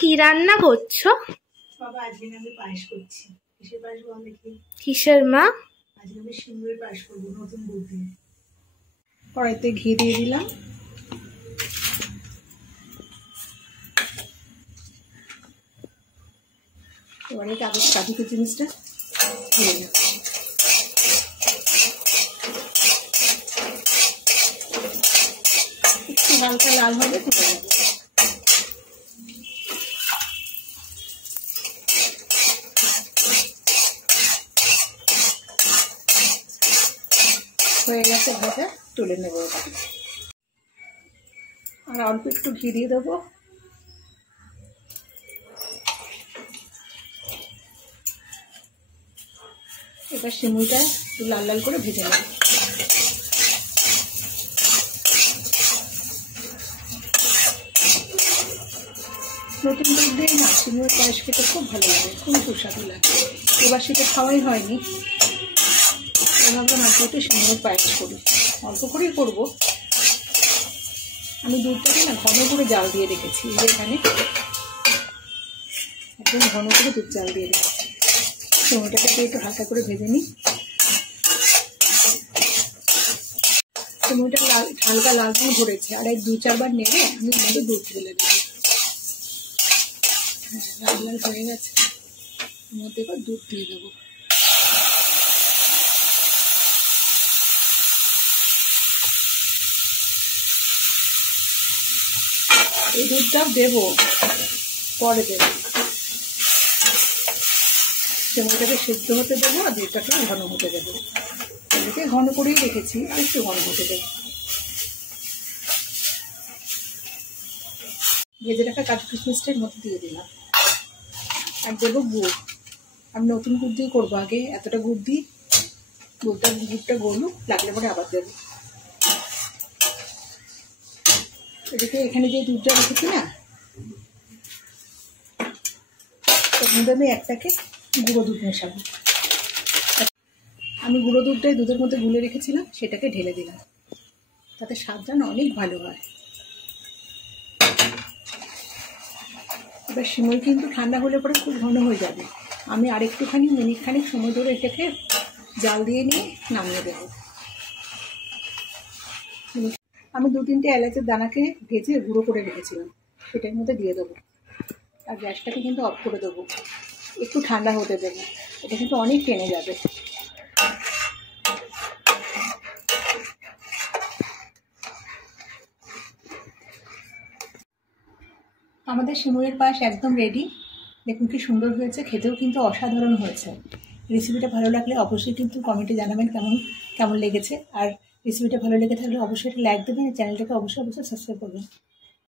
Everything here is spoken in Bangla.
কি রান্না করছো? বাবা আজকে আমি পায়েস করছি। কিসের পায়েস বল দেখি? কিসের মা? আজকে আমি সিমুয়ের পায়েস করবো নতুন দুধ দিয়ে। কড়াইতে ঘি দিয়ে দিলাম। এবারে কাজু কিশমিশটা দিয়ে দিলাম। একটু হালকা লাল হবে তুলে দেবো। হয়ে গেছে ভাজা, তুলে নেবো। আর অল্প একটু ঘি দিয়ে দেবো। এবার সিমুইটা একটু লাল লাল করে ভেজে নেব। নতুন দুধ দিয়ে না সিমুইয়ের পায়েস খেতে খুব ভালো লাগে, খুব সুস্বাদু লাগে। এবার সেটা খাওয়াই হয়নি, ভাবলাম আজকে একটু সিমুইয়ের পায়েস করি। অল্প করেই করবো। আমি দুধটাকে না ঘন করে জাল দিয়ে রেখেছি। এখানে একদম ঘন করে দুধ জাল দিয়ে রেখেছি। সিমুইটাকে একটু হালকা করে ভেজে নিই। সিমুইটা হালকা লাল রঙ ধরেছে, আর এক 2-4 বার নেড়ে আমি মধ্যে দুধ ঢেলে দেবো। হ্যাঁ, লাল লাল হয়ে গেছে। মধ্যে এবার দুধ দিয়ে দেবো। এই দুধটাও দেবো, পরে দেবো। সিমুইটাকে সিদ্ধ হতে দেবো আর দুধটাকে ঘন হতে দেবো। এটাকে ঘন করেই রেখেছি, আর একটু ঘন হতে দেবো। ভেজে রাখা কাজু কিশমিশটার মধ্যে দিয়ে দিলাম। আর দেবো গুড়। আমি নতুন গুড় দিয়ে করবো। আগে এতটা গুড় দিই, গুড়টা গলুক, লাগলে পরে আবার দেবো। এদিকে এখানে যে দুধটা রেখেছি না, তার মধ্যে আমি একটাকে গুঁড়ো দুধ মেশাবো। আমি গুঁড়ো দুধটাই দুধের মধ্যে গুলে রেখেছিলাম, সেটাকে ঢেলে দিলাম। তাতে স্বাদটা না অনেক ভালো হয়। এবার সিমুই কিন্তু ঠান্ডা হলে পরে খুব ঘন হয়ে যাবে। আমি আরেকটুখানি মিনিটখানিক সময় ধরে এটাকে জাল দিয়ে নিয়ে নামিয়ে দেবো। আমি 2-3টে এলাচের দানাকে ভেজে গুঁড়ো করে রেখেছিলাম, সেটার মধ্যে দিয়ে দেবো। আর গ্যাসটাকে কিন্তু অফ করে দেবো, একটু ঠান্ডা হতে দেবো। এটা কিন্তু অনেক টেনে যাবে। আমাদের সিমুইয়ের পায়েস একদম রেডি। দেখুন কি সুন্দর হয়েছে, খেতেও কিন্তু অসাধারণ হয়েছে। রেসিপিটা ভালো লাগলে অবশ্যই কিন্তু কমেন্টে জানাবেন কেমন লেগেছে। আর রেসিপিটা ভালো লেগে থাকলে অবশ্যই একটা লাইক দেবেন, চ্যানেলটাকে অবশ্যই সাবস্ক্রাইব করবেন।